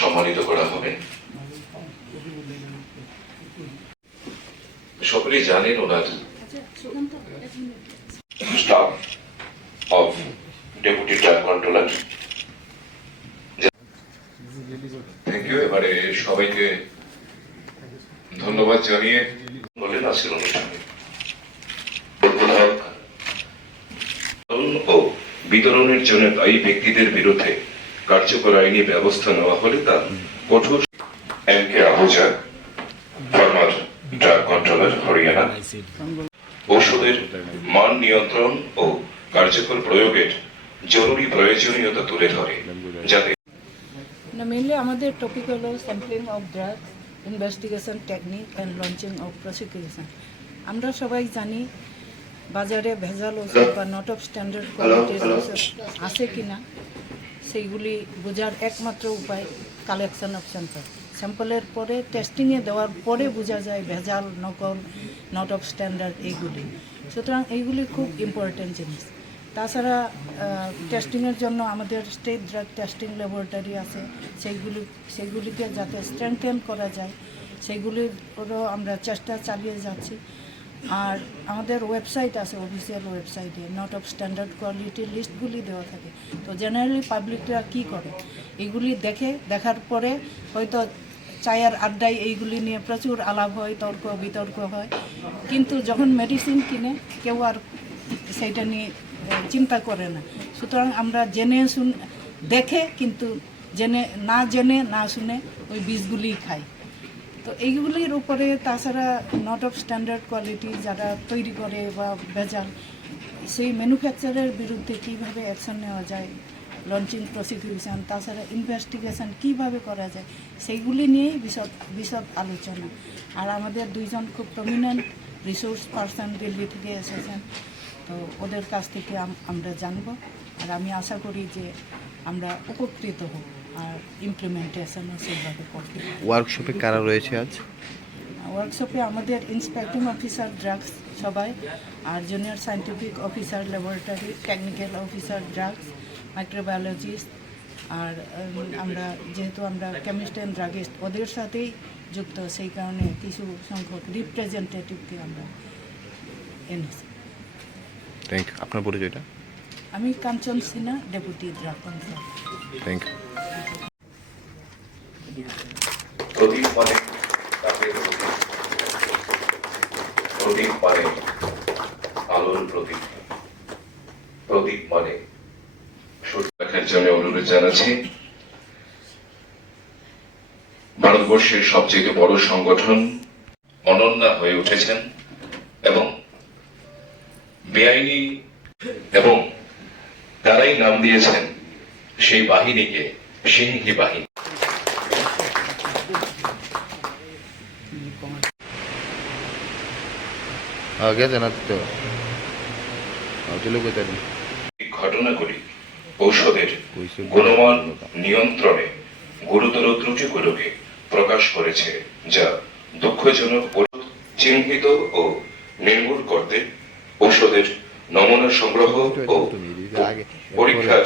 সম্মানিত করা হবে। সকলেই জানেন ওনার staff of deputy drug controller. Thank you. এবারে সবাইকে ধন্যবাদ জানিয়ে বলেন আজকের অনুষ্ঠানে ও বিতরণের জন্য দায়ী ব্যক্তিদের বিরুদ্ধে কার্যকর আইনি ব্যবস্থা নেওয়া হলে তা কঠোর। M K Ahuja, former drug controller, Haryana. ঔষধের মান নিয়ন্ত্রণ ও কার্যকর প্রয়োগের জরুরি প্রয়োজনীয়তা তুলে ধরে, যাতে মেইনলি আমাদের টপিক হলো sampling of drugs, investigation technique and launching of prosecution. আমরা সবাই জানি বাজারে ভেজাল ওষুধ বা নট অফ স্ট্যান্ডার্ড কোয়ালিটির ওষুধ আছে কিনা সেইগুলি বোঝার একমাত্র উপায় কালেকশন অফ স্যাম্পল। স্যাম্পলের পরে টেস্টিংয়ে দেওয়ার পরে বোঝা যায় ভেজাল, নকল, নট অফ স্ট্যান্ডার্ড এইগুলি। সুতরাং এইগুলি খুব ইম্পর্টেন্ট জিনিস। তাছাড়া টেস্টিংয়ের জন্য আমাদের স্টেট ড্রাগ টেস্টিং ল্যাবরেটরি আছে, সেইগুলিকে যাতে স্ট্রেংথেন করা যায় সেইগুলিরও আমরা চেষ্টা চালিয়ে যাচ্ছি। আর আমাদের ওয়েবসাইট আছে, অফিসিয়াল ওয়েবসাইটে নট অফ স্ট্যান্ডার্ড কোয়ালিটির লিস্টগুলি দেওয়া থাকে। তো জেনারেলি পাবলিকরা কী করে, এইগুলি দেখার পরে হয়তো চায়ের আড্ডায় এইগুলি নিয়ে প্রচুর আলাপ হয়, তর্ক বিতর্ক হয়, কিন্তু যখন মেডিসিন কিনে কেউ আর সেইটা নিয়ে চিন্তা করে না। সুতরাং আমরা দেখে কিন্তু জেনে না শুনে ওই বীজগুলিই খাই। তো এইগুলির উপরে তাছাড়া নট অফ স্ট্যান্ডার্ড কোয়ালিটি যারা তৈরি করে বা ভেজাল, সেই ম্যানুফ্যাকচারের বিরুদ্ধে কীভাবে অ্যাকশন নেওয়া যায়, লঞ্চিং প্রসিকিউশন, তাছাড়া ইনভেস্টিগেশন কীভাবে করা যায়, সেইগুলি নিয়েই বিশদ আলোচনা। আর আমাদের দুইজন খুব প্রমিনেন্ট রিসোর্স পারসন দিল্লি থেকে এসেছেন, তো ওদের কাছ থেকে আমরা জানব। আর আমি আশা করি যে আমরা উপকৃত হব আর ইমপ্লিমেন্টেশনও সেইভাবে করতে। ওয়ার্কশপে কারা রয়েছে আজ? ওয়ার্কশপে আমাদের ইন্সপেক্টিং অফিসার ড্রাগস সবাই, আর junior scientific officer laboratory, technical officer drugs, microbiologist, আর যেহেতু আমরা কেমিস্ট অ্যান্ড ড্রাগিস্ট ওদের সাথেই যুক্ত, সেই কারণে কিছু সংখ্যক রিপ্রেজেন্টেটিভকে আমরা এনেছি। Thank you. আপনার পরিচয়টা? আমি Kanchan Sinha, deputy drug controller. Thank you. Pradip মানে প্রদীপ মানে আলোর প্রদীপ। প্রদীপ মানে রাখার জন্য অনুরোধ জানাচ্ছি। ভারতবর্ষের সবচেয়ে বড় সংগঠন অনন্যা হয়ে উঠেছেন এবং বেআইনি, এবং তারাই নাম দিয়েছেন সেই বাহিনীকে সিংহী বাহিনী। ঘটনাগুলি ঔষধের গুণমান নিয়ন্ত্রণে গুরুতর ত্রুটিগুলোকে প্রকাশ করেছে, যা দুঃখজনক। চিহ্নিত ও নির্মূল করতে ঔষধের নমুনা সংগ্রহ ও পরীক্ষার